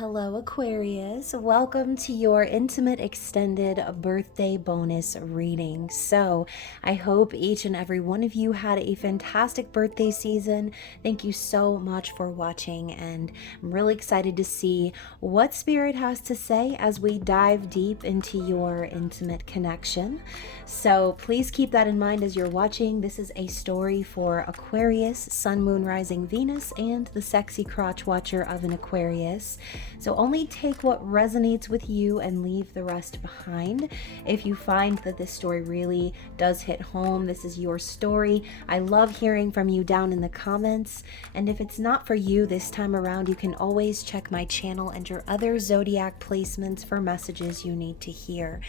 Hello, Aquarius. Welcome to your intimate extended birthday bonus reading. So, I hope each and every one of you had a fantastic birthday season. Thank you so much for watching, and I'm really excited to see what Spirit has to say as we dive deep into your intimate connection. So, please keep that in mind as you're watching. This is a story for Aquarius, Sun, Moon, Rising, Venus, and the sexy crotch watcher of an Aquarius. So only take what resonates with you and leave the rest behind. If you find that this story really does hit home, this is your story. I love hearing from you down in the comments. And if it's not for you this time around, you can always check my channel and your other zodiac placements for messages you need to hear.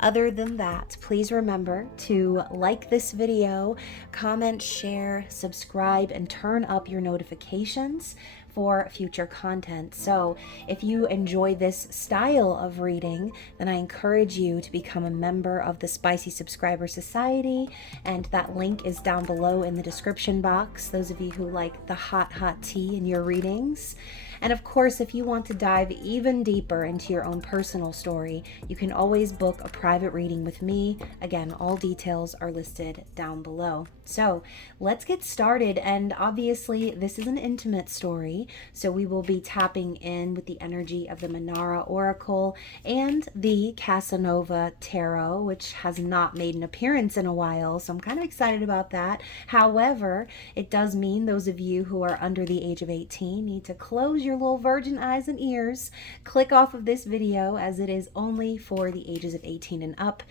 Other than that, please remember to like this video, comment, share, subscribe, and turn up your notifications for future content. So if you enjoy this style of reading, then I encourage you to become a member of the Spicy Subscriber Society, and that link is down below in the description box, those of you who like the hot tea in your readings. And of course, if you want to dive even deeper into your own personal story, you can always book a private reading with me. Again, all details are listed down below. So let's get started. And obviously, this is an intimate story, so we will be tapping in with the energy of the Manara Oracle and the Casanova Tarot, which has not made an appearance in a while, so I'm kind of excited about that. However, it does mean those of you who are under the age of 18 need to close your little virgin eyes and ears, click off of this video, as it is only for the ages of 18 and up.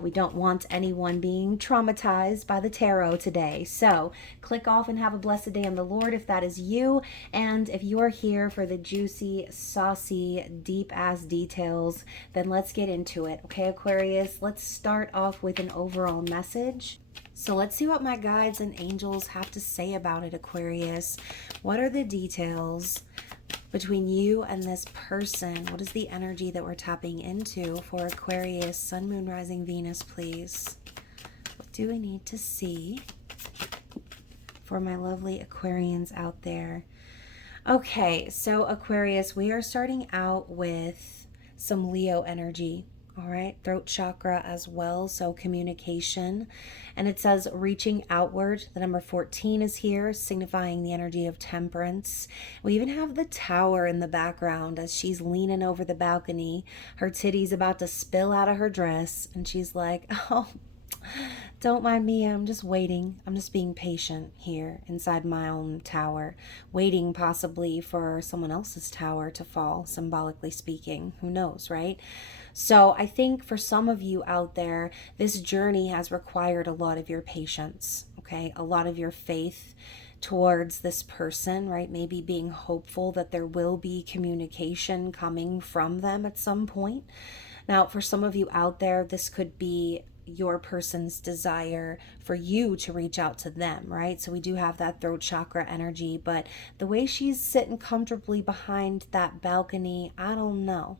We don't want anyone being traumatized by the tarot today. So click off and have a blessed day in the Lord if that is you. And if you are here for the juicy, saucy, deep ass details, then let's get into it. Okay, Aquarius, let's start off with an overall message. So let's see what my guides and angels have to say about it, Aquarius. What are the details between you and this person? What is the energy that we're tapping into for Aquarius, Sun, Moon, Rising, Venus, please? What do we need to see for my lovely Aquarians out there? Okay, so Aquarius, we are starting out with some Leo energy. All right, throat chakra as well, so communication. And it says reaching outward. The number 14 is here, signifying the energy of temperance. We even have the tower in the background as she's leaning over the balcony. Her titty's about to spill out of her dress, and she's like, oh, don't mind me, I'm just waiting. I'm just being patient here inside my own tower, waiting possibly for someone else's tower to fall, symbolically speaking. Who knows, right? So I think for some of you out there, this journey has required a lot of your patience, okay? A lot of your faith towards this person, right? Maybe being hopeful that there will be communication coming from them at some point. Now, for some of you out there, this could be your person's desire for you to reach out to them, right? So we do have that throat chakra energy, but the way she's sitting comfortably behind that balcony, I don't know.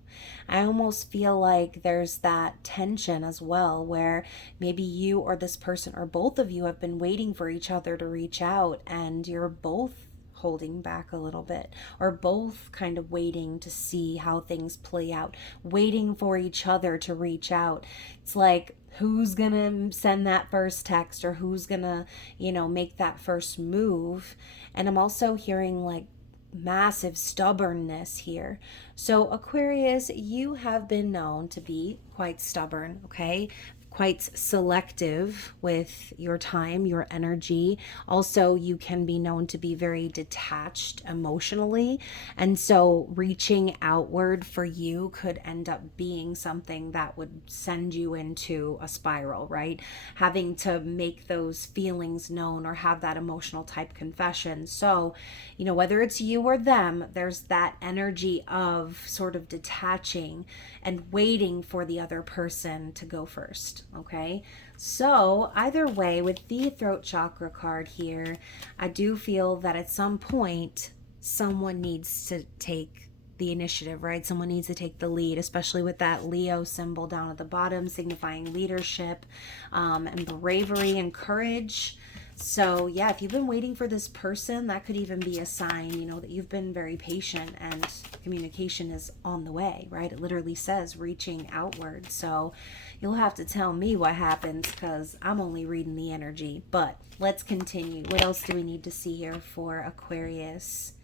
I almost feel like there's that tension as well, where maybe you or this person or both of you have been waiting for each other to reach out, and you're both holding back a little bit, or both kind of waiting to see how things play out, waiting for each other to reach out. It's like, who's gonna send that first text, or who's gonna, make that first move? And I'm also hearing like massive stubbornness here. So Aquarius, you have been known to be quite stubborn, okay? Quite selective with your time, your energy. Also, you can be known to be very detached emotionally. And so reaching outward for you could end up being something that would send you into a spiral, right? Having to make those feelings known or have that emotional type confession. So, whether it's you or them, there's that energy of sort of detaching and waiting for the other person to go first. Okay, so either way, with the throat chakra card here, I do feel that at some point someone needs to take the initiative, right? Someone needs to take the lead, especially with that Leo symbol down at the bottom, signifying leadership and bravery and courage. So yeah, if you've been waiting for this person, that could even be a sign, that you've been very patient and communication is on the way, right? It literally says reaching outward. So you'll have to tell me what happens because I'm only reading the energy. But let's continue. What else do we need to see here for Aquarius?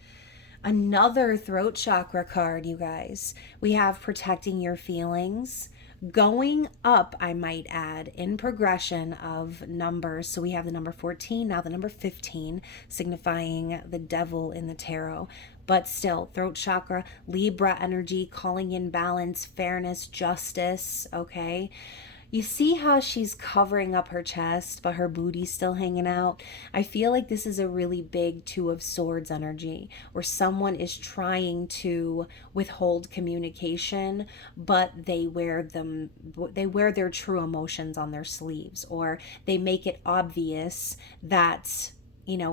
Another throat chakra card, you guys. We have protecting your feelings. Going up, I might add, in progression of numbers. So we have the number 14, now the number 15, signifying the devil in the tarot. But still, throat chakra, Libra energy, calling in balance, fairness, justice, okay? You see how she's covering up her chest, but her booty's still hanging out? I feel like this is a really big Two of Swords energy where someone is trying to withhold communication, but they wear their true emotions on their sleeves, or they make it obvious that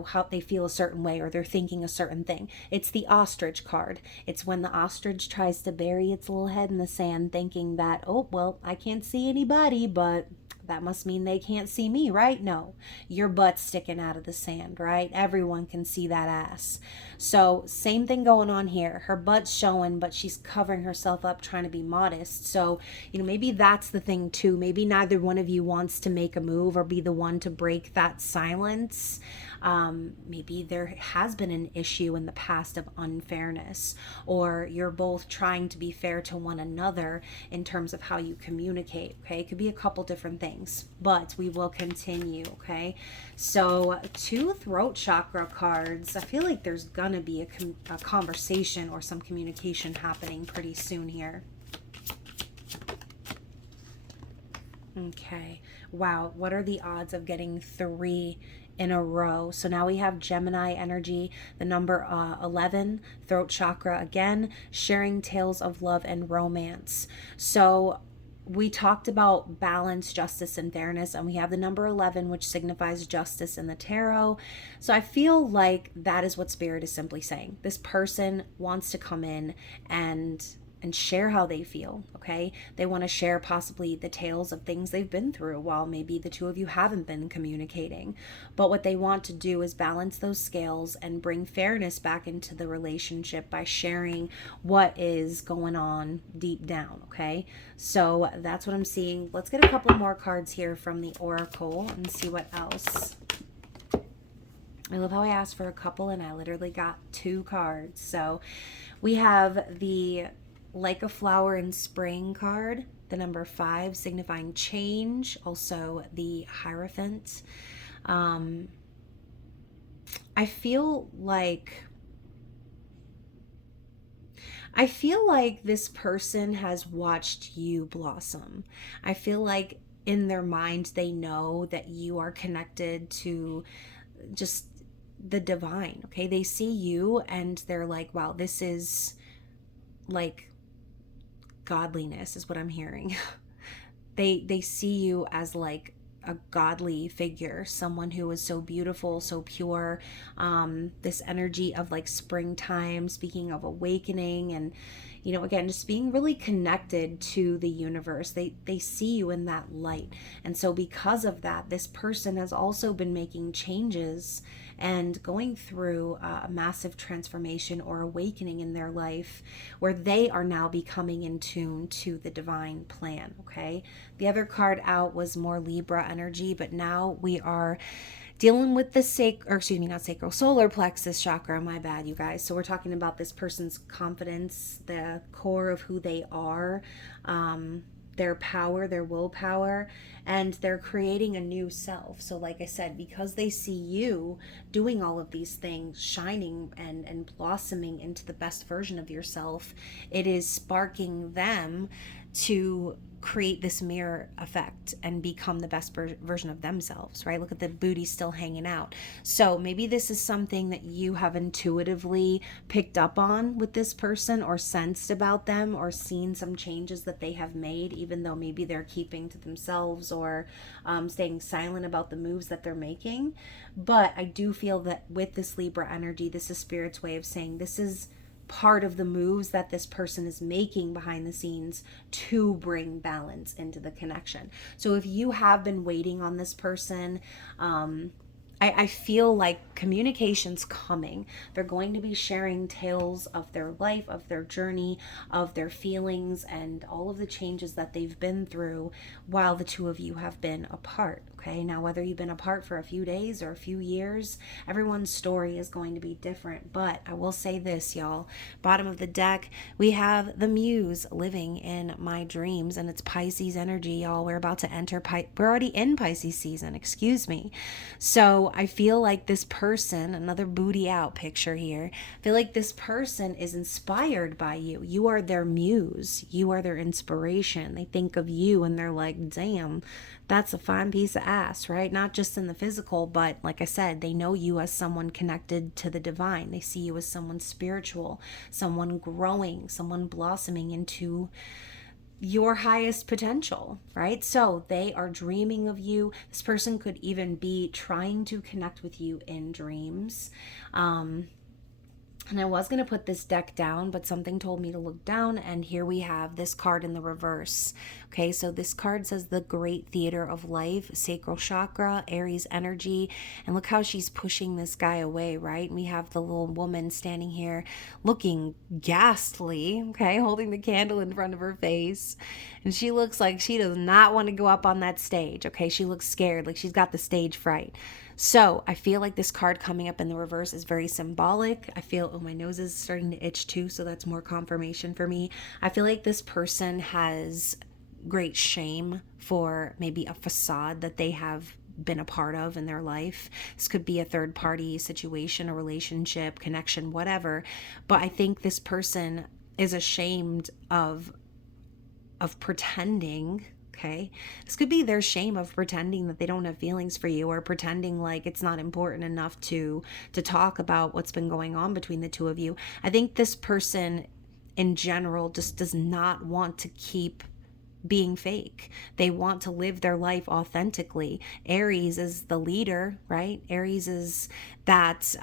how they feel a certain way or they're thinking a certain thing. It's the ostrich card. It's when the ostrich tries to bury its little head in the sand thinking that, oh, well, I can't see anybody, but that must mean they can't see me, right? No, your butt's sticking out of the sand, right? Everyone can see that ass. So same thing going on here. Her butt's showing, but she's covering herself up trying to be modest. So, maybe that's the thing too. Maybe neither one of you wants to make a move or be the one to break that silence. Maybe there has been an issue in the past of unfairness, or you're both trying to be fair to one another in terms of how you communicate. Okay, it could be a couple different things, but we will continue. Okay, so 2 throat chakra cards. I feel like there's gonna be a conversation or some communication happening pretty soon here. Okay, wow, what are the odds of getting 3 in a row? So now we have Gemini energy, the number 11, throat chakra again, sharing tales of love and romance. So we talked about balance, justice, and fairness, and we have the number 11, which signifies justice in the tarot. So I feel like that is what Spirit is simply saying. This person wants to come in and share how they feel. Okay, they want to share possibly the tales of things they've been through while maybe the two of you haven't been communicating, but what they want to do is balance those scales and bring fairness back into the relationship by sharing what is going on deep down. Okay, so that's what I'm seeing. Let's get a couple more cards here from the oracle and see what else. I love how I asked for a couple and I literally got 2 cards. So we have the Like a Flower in Spring card, the number 5, signifying change, also the Hierophant. I feel like this person has watched you blossom. I feel like in their mind they know that you are connected to just the divine. Okay, they see you and they're like, wow, this is like godliness is what I'm hearing. They see you as like a godly figure, someone who is so beautiful, so pure. This energy of like springtime, speaking of awakening, and again, just being really connected to the universe. They see you in that light, and so because of that, this person has also been making changes and going through a massive transformation or awakening in their life where they are now becoming in tune to the divine plan. Okay, the other card out was more Libra energy, but now we are dealing with the solar plexus chakra. My bad, you guys. So we're talking about this person's confidence, the core of who they are, their power, their willpower, and they're creating a new self. So like I said, because they see you doing all of these things, shining and blossoming into the best version of yourself, it is sparking them to create this mirror effect and become the best version of themselves, right? Look at the booty still hanging out. So maybe this is something that you have intuitively picked up on with this person, or sensed about them, or seen some changes that they have made, even though maybe they're keeping to themselves or staying silent about the moves that they're making. But I do feel that with this Libra energy, this is Spirit's way of saying this is part of the moves that this person is making behind the scenes to bring balance into the connection. So if you have been waiting on this person, I feel like communication's coming. They're going to be sharing tales of their life, of their journey, of their feelings, and all of the changes that they've been through while the two of you have been apart. Okay, now whether you've been apart for a few days or a few years, everyone's story is going to be different. But I will say this, y'all. Bottom of the deck, we have the muse living in my dreams, and it's Pisces energy, y'all. We're about to enter, we're already in Pisces season, excuse me. So I feel like this person, another booty out picture here, I feel like this person is inspired by you. You are their muse. You are their inspiration. They think of you and they're like, damn, that's a fine piece of ass, right? Not just in the physical, but like I said, they know you as someone connected to the divine. They see you as someone spiritual, someone growing, someone blossoming into your highest potential, right? So they are dreaming of you. This person could even be trying to connect with you in dreams. And I was going to put this deck down, but something told me to look down, and here we have this card in the reverse. Okay, so this card says the great theater of life, sacral chakra, Aries energy, and look how she's pushing this guy away, right? And we have the little woman standing here looking ghastly, okay, holding the candle in front of her face, and she looks like she does not want to go up on that stage, okay? She looks scared, like she's got the stage fright. So I feel like this card coming up in the reverse is very symbolic. I feel, oh, my nose is starting to itch too, so that's more confirmation for me. I feel like this person has great shame for maybe a facade that they have been a part of in their life. This could be a third party situation, a relationship, connection, whatever. But I think this person is ashamed of pretending. Okay, this could be their shame of pretending that they don't have feelings for you, or pretending like it's not important enough to talk about what's been going on between the two of you. I think this person in general just does not want to keep being fake. They want to live their life authentically. Aries is the leader, right? Aries is that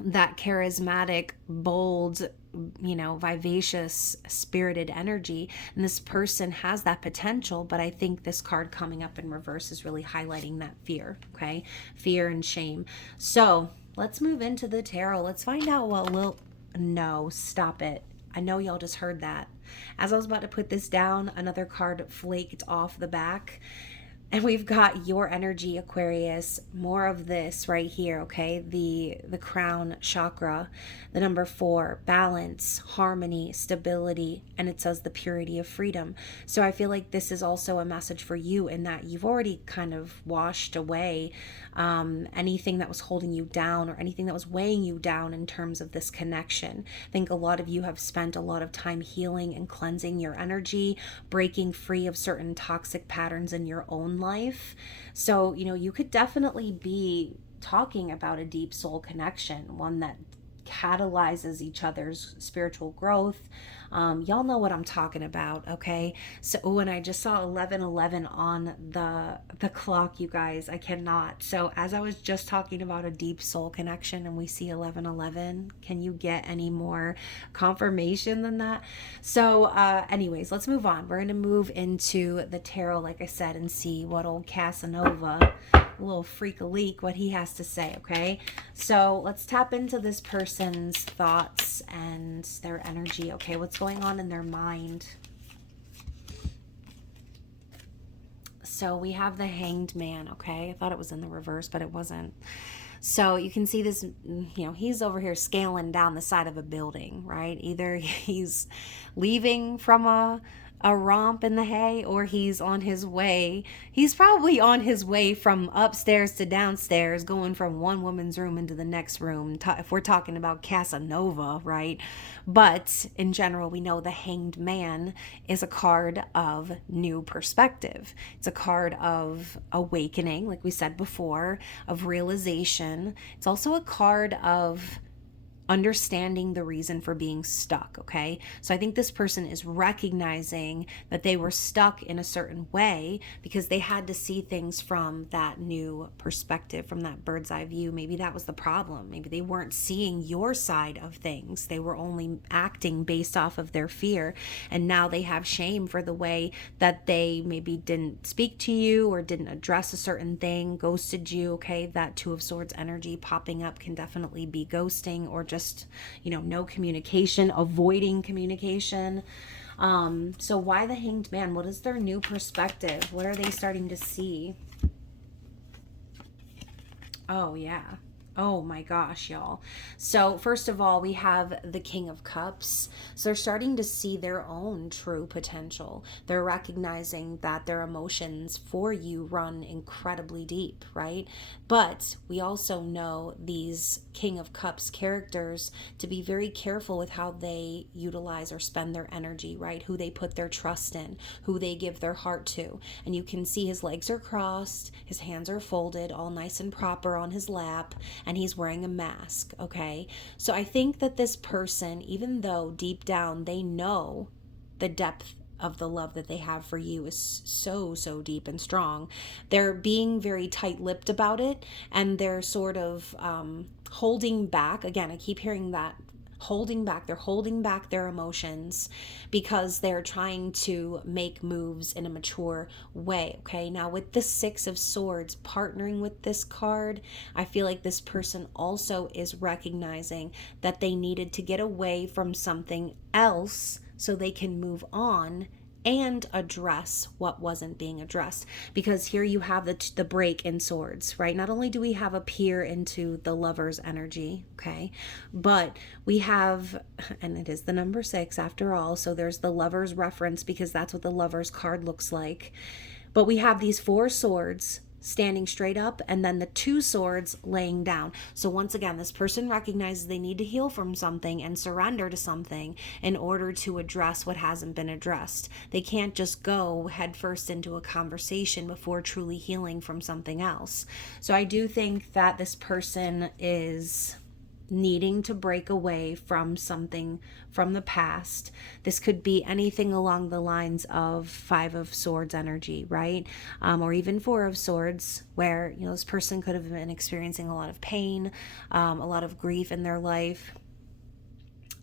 that charismatic, bold, vivacious, spirited energy. And this person has that potential, but I think this card coming up in reverse is really highlighting that fear, okay? Fear and shame. So let's move into the tarot. Let's find out what no, stop it. I know y'all just heard that. As I was about to put this down, another card flaked off the back. And we've got your energy, Aquarius, more of this right here, okay? The crown chakra, the number 4, balance, harmony, stability, and it says the purity of freedom. So I feel like this is also a message for you in that you've already kind of washed away anything that was holding you down or anything that was weighing you down in terms of this connection. I think a lot of you have spent a lot of time healing and cleansing your energy, breaking free of certain toxic patterns in your own life. So, you could definitely be talking about a deep soul connection, one that catalyzes each other's spiritual growth. Y'all know what I'm talking about, okay? So, and I just saw 11:11 on the clock, you guys. I cannot. So, as I was just talking about a deep soul connection, and we see 11:11, can you get any more confirmation than that? So, anyways, let's move on. We're going to move into the tarot, like I said, and see what old Casanova, a little freak a leak, what he has to say, okay? So let's tap into this person's thoughts and their energy, okay? What's going on in their mind? So we have the Hanged Man, okay? I thought it was in the reverse, but it wasn't. So you can see this, he's over here scaling down the side of a building, right? Either he's leaving from a romp in the hay, or he's on his way. He's probably on his way from upstairs to downstairs, going from one woman's room into the next room, if we're talking about Casanova, right? But in general, we know the Hanged Man is a card of new perspective. It's a card of awakening, like we said before, of realization. It's also a card of understanding the reason for being stuck, okay? So I think this person is recognizing that they were stuck in a certain way because they had to see things from that new perspective, from that bird's eye view. Maybe that was the problem. Maybe they weren't seeing your side of things. They were only acting based off of their fear. And now they have shame for the way that they maybe didn't speak to you or didn't address a certain thing, ghosted you, okay? That Two of Swords energy popping up can definitely be ghosting or just, no communication, avoiding communication. So why the Hanged Man? What is their new perspective? What are they starting to see? Oh, yeah. Oh my gosh, y'all. So first of all, we have the King of Cups. So they're starting to see their own true potential. They're recognizing that their emotions for you run incredibly deep, right? But we also know these King of Cups characters to be very careful with how they utilize or spend their energy, right? Who they put their trust in, who they give their heart to. And you can see his legs are crossed, his hands are folded, all nice and proper on his lap, and he's wearing a mask, okay? So I think that this person, even though deep down they know the depth of the love that they have for you is so, so deep and strong, they're being very tight-lipped about it, and they're sort of holding back. Again, I keep hearing that, holding back. They're holding back their emotions because they're trying to make moves in a mature way. Okay, now with the Six of Swords partnering with this card, I feel like this person also is recognizing that they needed to get away from something else so they can move on and address what wasn't being addressed. Because here you have the break in Swords, right? Not only do we have a peer into the Lover's energy, okay, but we have, and it is the number 6 after all, so there's the Lover's reference because that's what the Lover's card looks like. But we have these 4 swords standing straight up and then the 2 swords laying down. So once again, this person recognizes they need to heal from something and surrender to something in order to address what hasn't been addressed. They can't just go headfirst into a conversation before truly healing from something else. So I do think that this person is needing to break away from something from the past. This could be anything along the lines of 5 of Swords energy, right? Or even 4 of Swords, where this person could have been experiencing a lot of pain, a lot of grief in their life.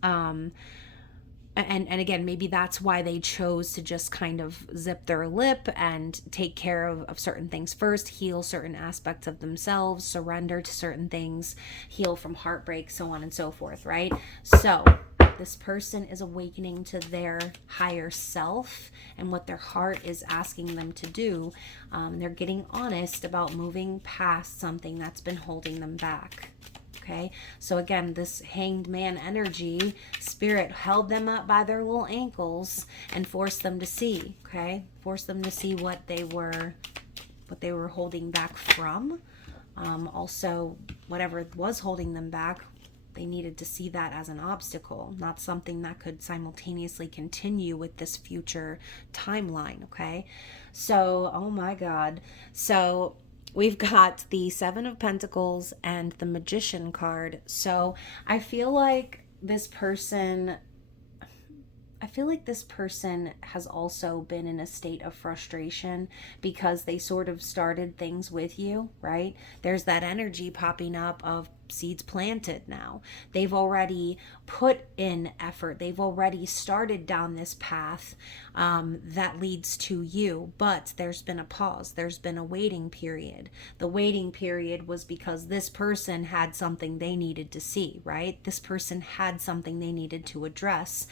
And again, maybe that's why they chose to just kind of zip their lip and take care of certain things first, heal certain aspects of themselves, surrender to certain things, heal from heartbreak, so on and so forth, right? So this person is awakening to their higher self and what their heart is asking them to do. They're getting honest about moving past something that's been holding them back. Okay, so again, this Hanged Man energy, Spirit held them up by their little ankles and forced them to see, okay? Forced them to see what they were holding back from. Also, whatever was holding them back, they needed to see that as an obstacle, not something that could simultaneously continue with this future timeline, okay? So, oh my God. So we've got the 7 of Pentacles and the Magician card. So I feel like this person has also been in a state of frustration because they sort of started things with you, right? There's that energy popping up of seeds planted now. They've already put in effort. They've already started down this path that leads to you, but there's been a pause. There's been a waiting period. The waiting period was because this person had something they needed to see, right? This person had something they needed to address.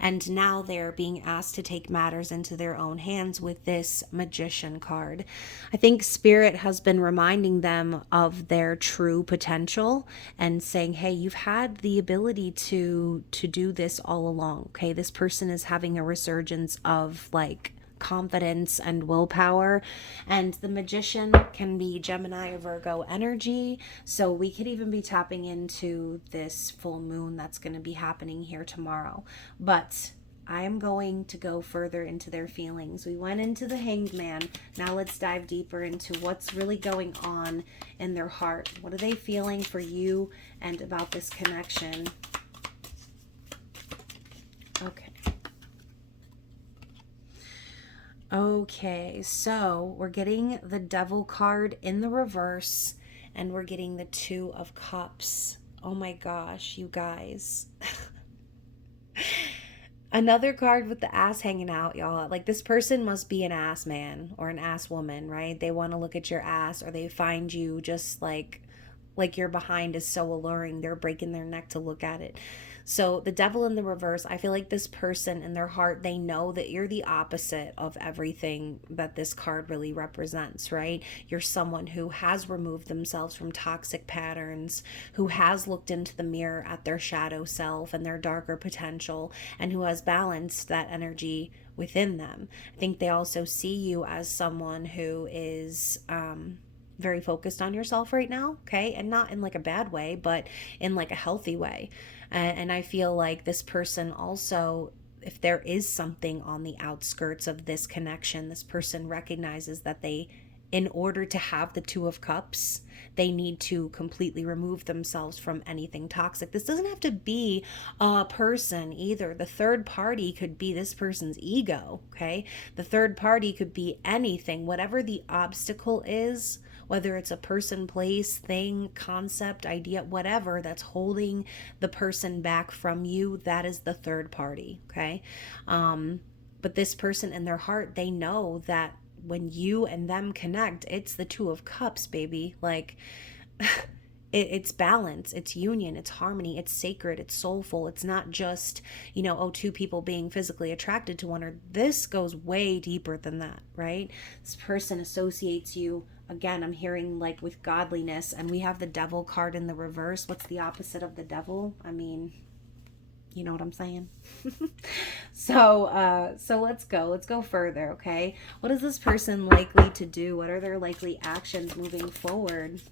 And now they're being asked to take matters into their own hands with this Magician card. I think Spirit has been reminding them of their true potential and saying, hey, you've had the ability to do this all along, okay? This person is having a resurgence of like confidence and willpower, and the Magician can be Gemini or Virgo energy, so we could even be tapping into this full moon that's going to be happening here tomorrow. But I am going to go further into their feelings. We went into the Hanged Man. Now let's dive deeper into what's really going on in their heart. What are they feeling for you and about this connection? Okay. Okay, so we're getting the Devil card in the reverse, and we're getting the Two of Cups. Oh my gosh, you guys. Another card with the ass hanging out, y'all. Like, this person must be an ass man or an ass woman, right? They want to look at your ass, or they find you just like your behind is so alluring. They're breaking their neck to look at it. So the Devil in the reverse, I feel like this person in their heart, they know that you're the opposite of everything that this card really represents, right? You're someone who has removed themselves from toxic patterns, who has looked into the mirror at their shadow self and their darker potential, and who has balanced that energy within them. I think they also see you as someone who is very focused on yourself right now, okay? And not in like a bad way, but in like a healthy way. And I feel like this person also, if there is something on the outskirts of this connection, this person recognizes that they, in order to have the Two of Cups, they need to completely remove themselves from anything toxic. This doesn't have to be a person either. The third party could be this person's ego, okay? The third party could be anything, whatever the obstacle is, whether it's a person, place, thing, concept, idea, whatever that's holding the person back from you, that is the third party, okay? But this person in their heart, they know that when you and them connect, it's the Two of Cups, baby. Like, it's balance, it's union, it's harmony, it's sacred, it's soulful. It's not just, two people being physically attracted to one another. This goes way deeper than that, right? This person associates you, again, I'm hearing like with godliness, and we have the Devil card in the reverse. What's the opposite of the devil? I mean, you know what I'm saying? So let's go further, okay? What is this person likely to do? What are their likely actions moving forward?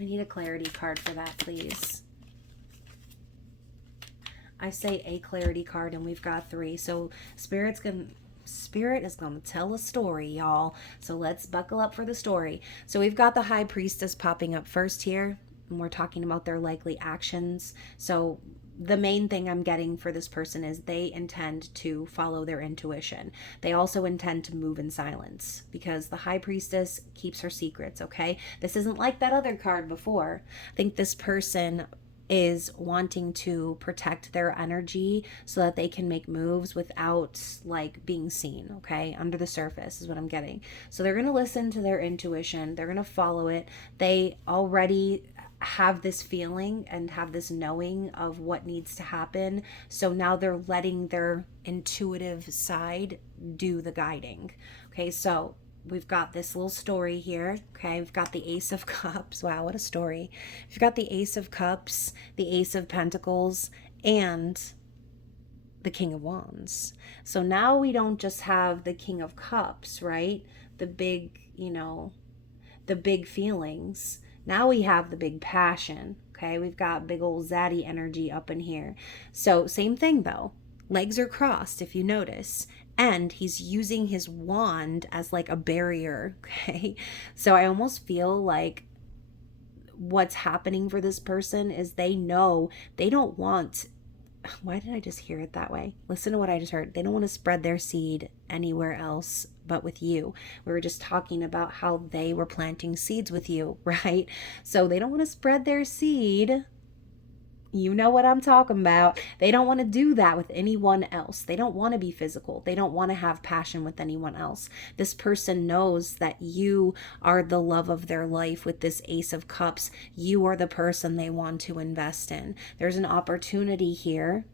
I need a clarity card for that, please. I say a clarity card, and we've got 3. So Spirit is going to tell a story, y'all. So let's buckle up for the story. So we've got the High Priestess popping up first here, and we're talking about their likely actions. So the main thing I'm getting for this person is they intend to follow their intuition. They also intend to move in silence, because the High Priestess keeps her secrets, okay? This isn't like that other card before. I think this person is wanting to protect their energy so that they can make moves without like being seen, okay? Under the surface is what I'm getting. So they're going to listen to their intuition. They're going to follow it. They already have this feeling and have this knowing of what needs to happen. So now they're letting their intuitive side do the guiding. Okay, so we've got this little story here. Okay, we've got the Ace of Cups. Wow, what a story. We've got the Ace of Cups, the Ace of Pentacles, and the King of Wands. So now we don't just have the King of Cups, right? The big, the big feelings. Now we have the big passion, okay? We've got big old zaddy energy up in here. So same thing though. Legs are crossed, if you notice. And he's using his wand as like a barrier, okay? So I almost feel like what's happening for this person is they know they don't want... Why did I just hear it that way? Listen to what I just heard. They don't want to spread their seed anywhere else but with you. We were just talking about how they were planting seeds with you, right? So they don't want to spread their seed. You know what I'm talking about. They don't want to do that with anyone else. They don't want to be physical. They don't want to have passion with anyone else. This person knows that you are the love of their life with this Ace of Cups. You are the person they want to invest in. There's an opportunity here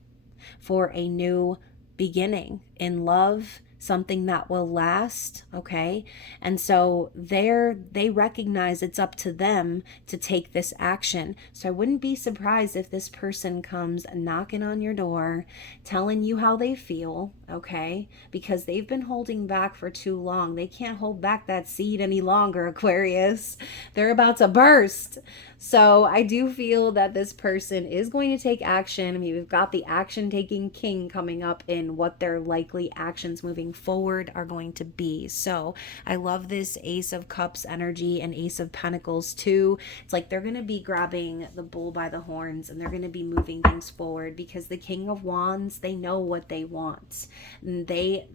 for a new beginning in love, something that will last, okay? And so they recognize it's up to them to take this action. So I wouldn't be surprised if this person comes knocking on your door, telling you how they feel, okay? Because they've been holding back for too long. They can't hold back that seed any longer, Aquarius. They're about to burst. So I do feel that this person is going to take action. I mean, we've got the action taking king coming up in what their likely actions moving forward are going to be. So I love this Ace of Cups energy and Ace of Pentacles too. It's like they're going to be grabbing the bull by the horns and they're going to be moving things forward, because the King of Wands, they know what they want. And they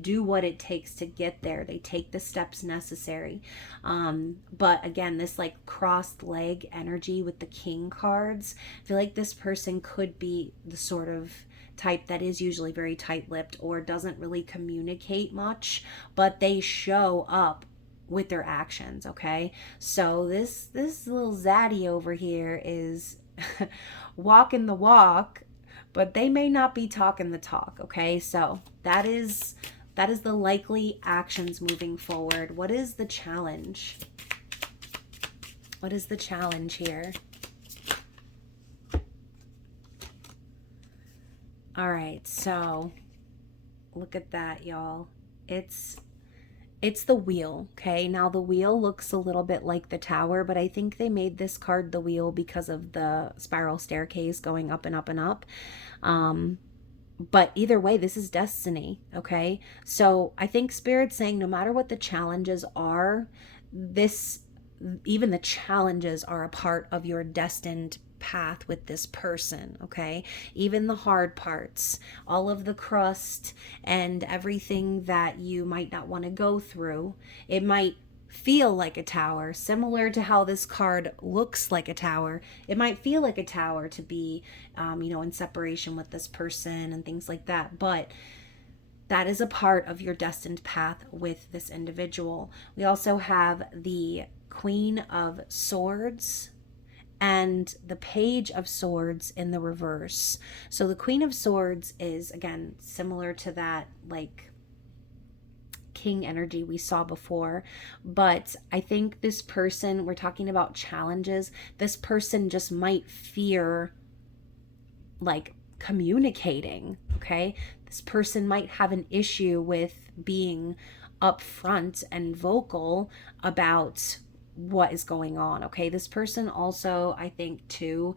do what it takes to get there. They take the steps necessary. But again, this like crossed leg energy with the king cards, I feel like this person could be the sort of type that is usually very tight-lipped or doesn't really communicate much, but they show up with their actions, okay? So this little zaddy over here is walking the walk, but they may not be talking the talk, okay? So that is the likely actions moving forward. What is the challenge? What is the challenge here? All right, so look at that, y'all. It's the wheel, okay? Now the wheel looks a little bit like the tower, but I think they made this card the wheel because of the spiral staircase going up and up and up. But either way, this is destiny, okay? So I think Spirit's saying no matter what the challenges are, even the challenges are a part of your destined path with this person, okay? Even the hard parts, all of the crust and everything that you might not want to go through. It might feel like a tower, similar to how this card looks like a tower. It might feel like a tower to be, in separation with this person and things like that. But that is a part of your destined path with this individual. We also have the Queen of Swords and the Page of Swords in the reverse. So the Queen of Swords is, again, similar to that, like, king energy we saw before. But I think this person, we're talking about challenges, this person just might fear, like, communicating, okay? This person might have an issue with being upfront and vocal about what is going on, okay? This person also, I think too,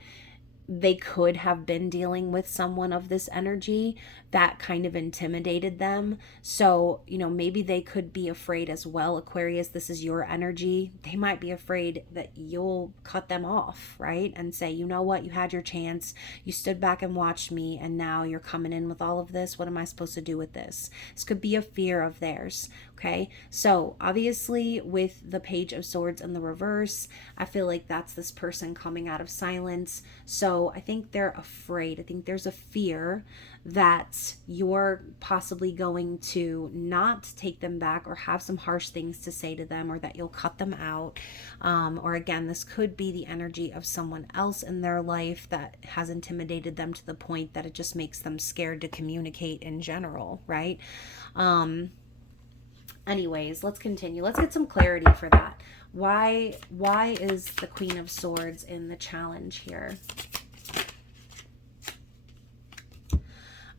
they could have been dealing with someone of this energy that kind of intimidated them. So, maybe they could be afraid as well. Aquarius, this is your energy. They might be afraid that you'll cut them off, right? And say, you know what? You had your chance. You stood back and watched me, and now you're coming in with all of this. What am I supposed to do with this? This could be a fear of theirs, okay? So, obviously, with the Page of Swords in the reverse, I feel like that's this person coming out of silence. So, I think they're afraid. I think there's a fear that you're possibly going to not take them back or have some harsh things to say to them, or that you'll cut them out. Or again, this could be the energy of someone else in their life that has intimidated them to the point that it just makes them scared to communicate in general, right? Anyways, let's continue. Let's get some clarity for that. Why is the Queen of Swords in the challenge here?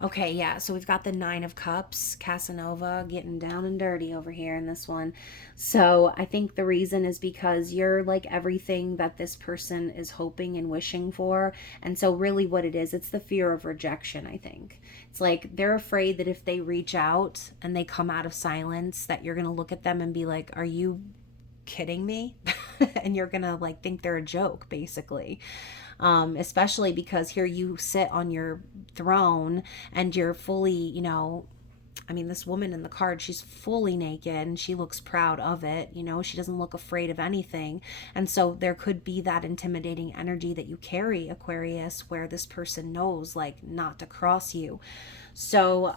Okay, yeah, so we've got the Nine of Cups, Casanova getting down and dirty over here in this one. So I think the reason is because you're like everything that this person is hoping and wishing for. And so really what it is, it's the fear of rejection, I think. It's like they're afraid that if they reach out and they come out of silence, that you're going to look at them and be like, are you kidding me? And you're going to like think they're a joke, basically. Especially because here you sit on your throne and you're fully, this woman in the card, she's fully naked and she looks proud of it. She doesn't look afraid of anything. And so there could be that intimidating energy that you carry, Aquarius, where this person knows like not to cross you. So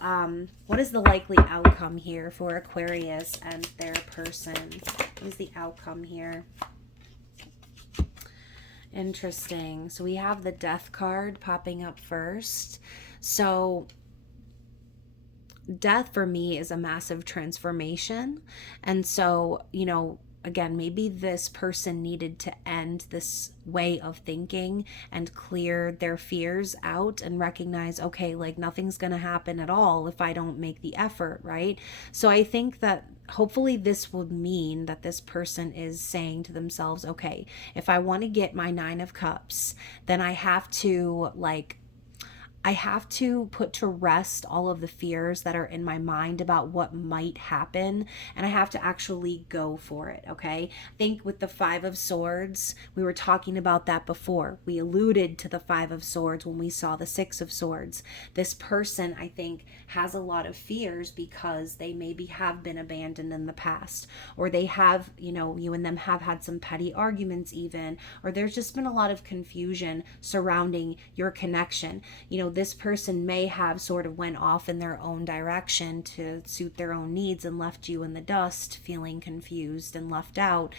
what is the likely outcome here for Aquarius and their person? What is the outcome here? Interesting. So we have the Death card popping up first. So death for me is a massive transformation. And so, again, maybe this person needed to end this way of thinking and clear their fears out and recognize, okay, like nothing's going to happen at all if I don't make the effort, right? So I think that hopefully this would mean that this person is saying to themselves, okay, if I want to get my 9 of Cups, then I have to put to rest all of the fears that are in my mind about what might happen, and I have to actually go for it, okay? I think with the 5 of Swords, we were talking about that before. We alluded to the 5 of Swords when we saw the 6 of Swords. This person, I think, has a lot of fears because they maybe have been abandoned in the past, or they have, you and them have had some petty arguments even, or there's just been a lot of confusion surrounding your connection. This person may have sort of went off in their own direction to suit their own needs and left you in the dust, feeling confused and left out,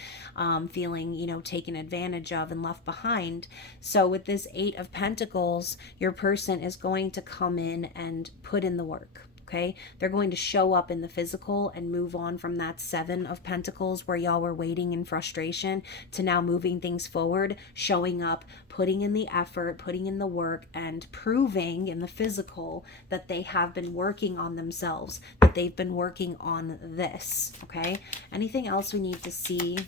feeling, taken advantage of and left behind. So with this 8 of Pentacles, your person is going to come in and put in the work. Okay, they're going to show up in the physical and move on from that 7 of Pentacles where y'all were waiting in frustration to now moving things forward, showing up, putting in the effort, putting in the work, and proving in the physical that they have been working on themselves, that they've been working on this. Okay, anything else we need to see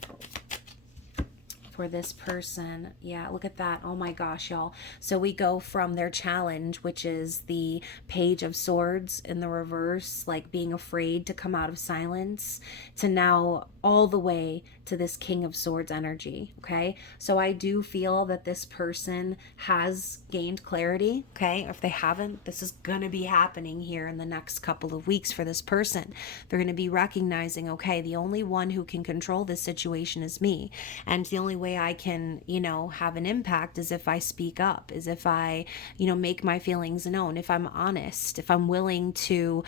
for this person? Yeah, look at that. Oh my gosh, y'all. So we go from their challenge, which is the Page of Swords in the reverse, like being afraid to come out of silence, to now all the way to this King of Swords energy. Okay, so I do feel that this person has gained clarity. Okay, if they haven't, this is gonna be happening here in the next couple of weeks for this person. They're gonna be recognizing, okay, the only one who can control this situation is me, and the only way I can, have an impact is if I speak up, is if I, make my feelings known, if I'm honest, if I'm willing to,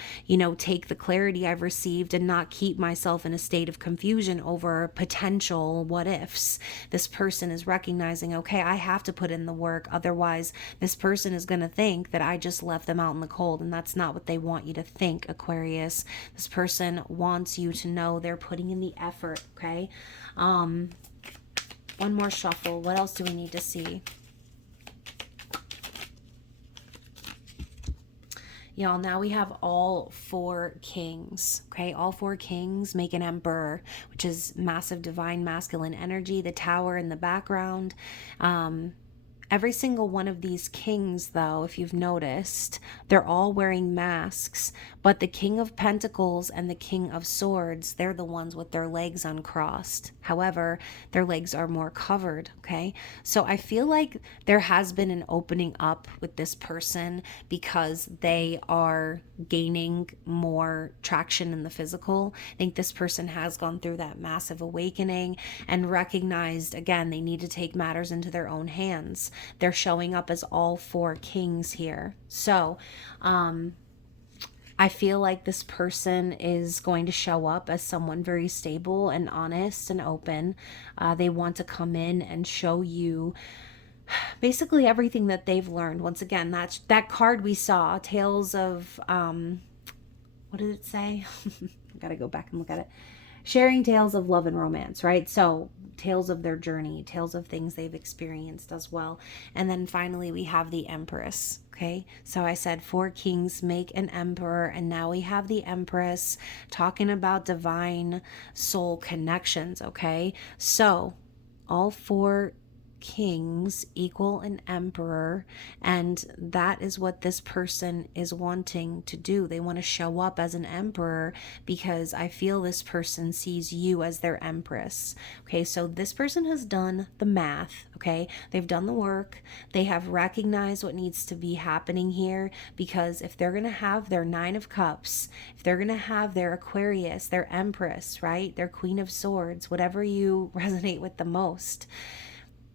take the clarity I've received and not keep myself in a state of confusion over potential what ifs. This person is recognizing, okay, I have to put in the work. Otherwise, this person is going to think that I just left them out in the cold. And that's not what they want you to think, Aquarius. This person wants you to know they're putting in the effort, okay? One more shuffle. What else do we need to see? Y'all, now we have all 4 kings, okay? All 4 kings make an emperor, which is massive divine masculine energy, the tower in the background. Every single one of these kings, though, if you've noticed, they're all wearing masks, but the King of Pentacles and the King of Swords, they're the ones with their legs uncrossed. However, their legs are more covered, okay? So I feel like there has been an opening up with this person because they are gaining more traction in the physical. I think this person has gone through that massive awakening and recognized, again, they need to take matters into their own hands. They're showing up as all 4 kings here. So, I feel like this person is going to show up as someone very stable and honest and open. They want to come in and show you basically everything that they've learned. Once again, that card we saw, Tales of, what did it say? Gotta go back and look at it. Sharing tales of love and romance, right? So tales of their journey, tales of things they've experienced as well. And then finally we have the Empress, okay? So I said 4 kings make an emperor, and now we have the Empress talking about divine soul connections, okay? So all 4 kings equal an emperor, and that is what this person is wanting to do. They want to show up as an emperor because I feel this person sees you as their empress. Okay, so this person has done the math, okay? They've done the work. They have recognized what needs to be happening here, because if they're going to have their 9 of Cups, if they're going to have their Aquarius, their Empress, right? Their Queen of Swords, whatever you resonate with the most,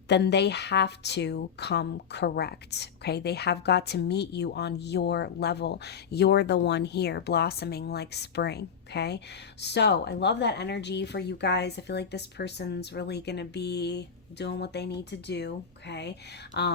then they have to come correct, okay? They have got to meet you on your level. You're the one here blossoming like spring, okay? So I love that energy for you guys. I feel like this person's really going to be doing what they need to do, Okay.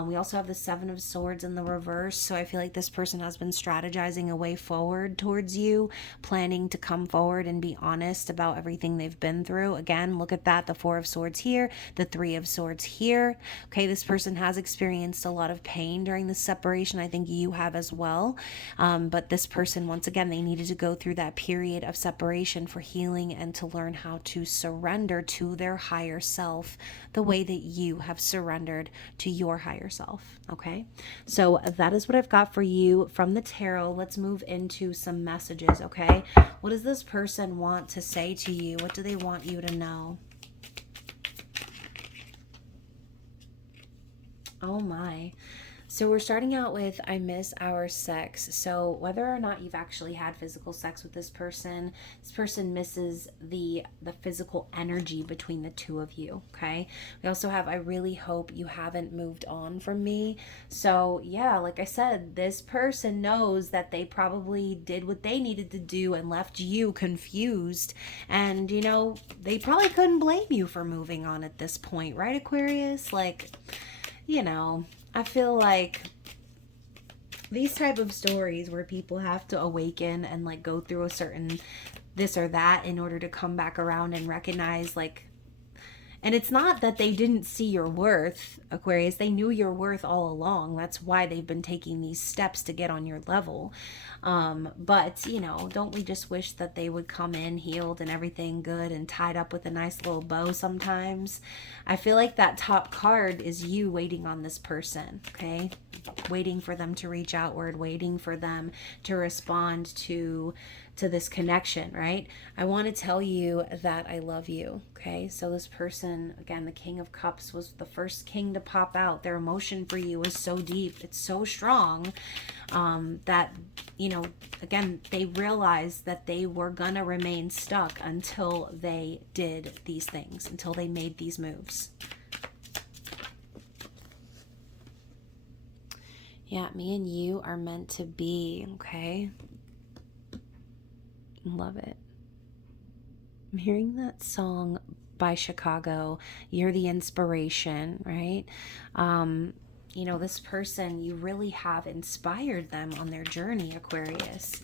We also have the Seven of Swords in the reverse. So I feel like this person has been strategizing a way forward towards you, planning to come forward and be honest about everything they've been through. Again, look at that. The Four of Swords here, the Three of Swords here. Okay. This person has experienced a lot of pain during the separation. I think you have as well. But this person, once again, they needed to go through that period of separation for healing and to learn how to surrender to their higher self the way that you have surrendered to your higher self. Okay, so that is what I've got for you from the tarot. Let's move into some messages. Okay, what does this person want to say to you? What do they want you to know? Oh my. So we're starting out with I miss our sex. So whether or not you've actually had physical sex with this person misses the physical energy between the two of you, okay? We also have I really hope you haven't moved on from me. So yeah, like I said, this person knows that they probably did what they needed to do and left you confused. And you know, they probably couldn't blame you for moving on at this point, right, Aquarius? Like, you know, I feel like these type of stories where people have to awaken and like go through a certain this or that in order to come back around and recognize like, and it's not that they didn't see your worth, Aquarius. They knew your worth all along. That's why they've been taking these steps to get on your level. But, you know, don't we just wish that they would come in healed and everything good and tied up with a nice little bow sometimes? I feel like that top card is you waiting on this person, okay? Waiting for them to reach outward, waiting for them to respond to this connection, right? I want to tell you that I love you, okay? So this person, again, the King of Cups was the first king to pop out. Their emotion for you is so deep, it's so strong, that, you know, again, they realized that they were gonna remain stuck until they did these things, until they made these moves. Yeah, me and you are meant to be, okay? Love it. I'm hearing that song by Chicago, You're the Inspiration, right? You know, this person, you really have inspired them on their journey, Aquarius.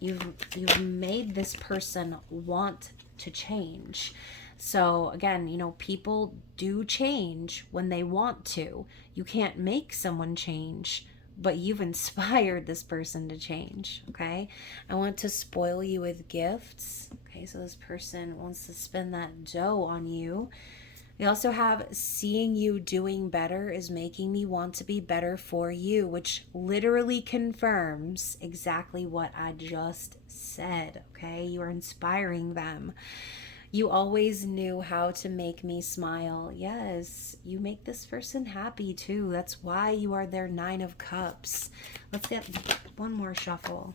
You've made this person want to change. So again, you know, people do change when they want to. You can't make someone change, but you've inspired this person to change, okay? I want to spoil you with gifts. Okay, so this person wants to spend that dough on you. We also have seeing you doing better is making me want to be better for you, which literally confirms exactly what I just said, okay? You are inspiring them. You always knew how to make me smile. Yes, you make this person happy too. That's why you are their Nine of Cups. Let's get one more shuffle.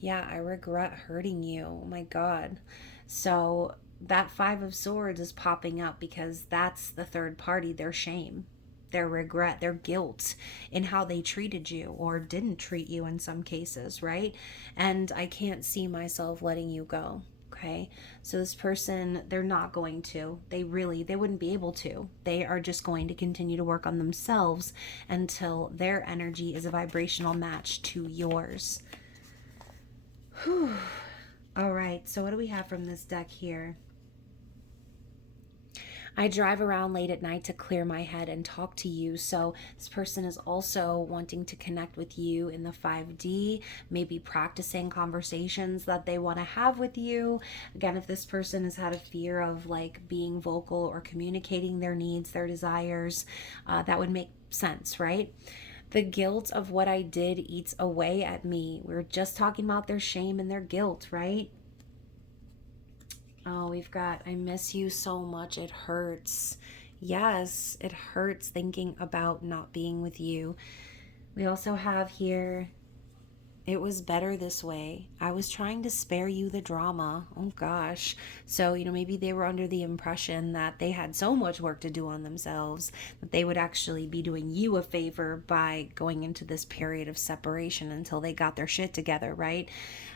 Yeah, I regret hurting you. Oh my God. So that Five of Swords is popping up because that's the third party, their shame, their regret, their guilt in how they treated you or didn't treat you in some cases, right? And I can't see myself letting you go. Okay, so this person, they're not going to. They wouldn't be able to. They are just going to continue to work on themselves until their energy is a vibrational match to yours. Whew. All right, so what do we have from this deck here? I drive around late at night to clear my head and talk to you. So this person is also wanting to connect with you in the 5D, maybe practicing conversations that they want to have with you. Again, if this person has had a fear of like being vocal or communicating their needs, their desires, that would make sense, right? The guilt of what I did eats away at me. We were just talking about their shame and their guilt, right? Oh, we've got, I miss you so much. It hurts. Yes, it hurts thinking about not being with you. We also have here It was better this way. I was trying to spare you the drama. Oh gosh. So, maybe they were under the impression that they had so much work to do on themselves that they would actually be doing you a favor by going into this period of separation until they got their shit together, right?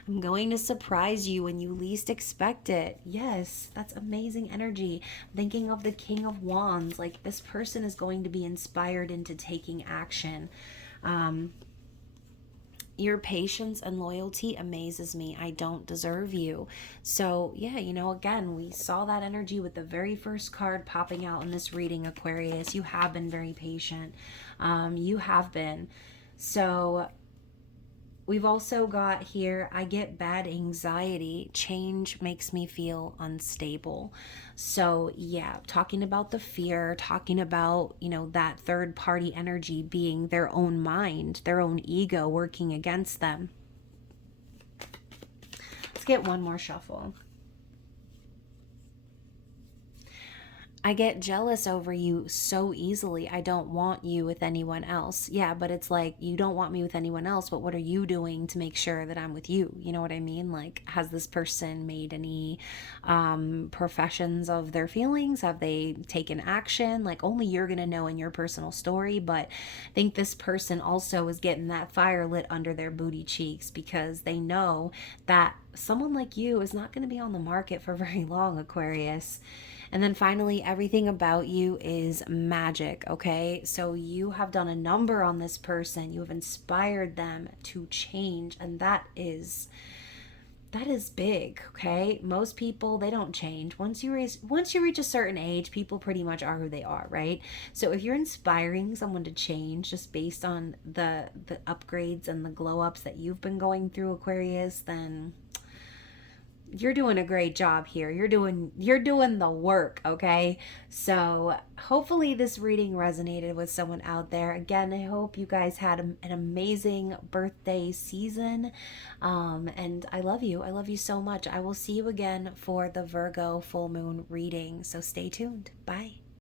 I'm going to surprise you when you least expect it. Yes, that's amazing energy. Thinking of the King of Wands, like this person is going to be inspired into taking action. Your patience and loyalty amazes me. I don't deserve you. So, yeah, again, we saw that energy with the very first card popping out in this reading, Aquarius. You have been very patient. You have been. So, we've also got here, I get bad anxiety. Change makes me feel unstable. So, yeah, talking about the fear, talking about, that third party energy being their own mind, their own ego working against them. Let's get one more shuffle. I get jealous over you so easily. I don't want you with anyone else. Yeah, but it's like, you don't want me with anyone else, but what are you doing to make sure that I'm with you? You know what I mean? Like, has this person made any professions of their feelings? Have they taken action? Like, only you're going to know in your personal story. But I think this person also is getting that fire lit under their booty cheeks because they know that someone like you is not going to be on the market for very long, Aquarius. And then finally, everything about you is magic, okay? So you have done a number on this person. You have inspired them to change, and that is big, okay? Most people, they don't change. Once you reach a certain age, people pretty much are who they are, right? So if you're inspiring someone to change just based on the upgrades and the glow ups that you've been going through, Aquarius, then you're doing a great job here. You're doing the work, okay? So hopefully this reading resonated with someone out there. Again, I hope you guys had an amazing birthday season. And I love you. I love you so much. I will see you again for the Virgo full moon reading. So stay tuned. Bye.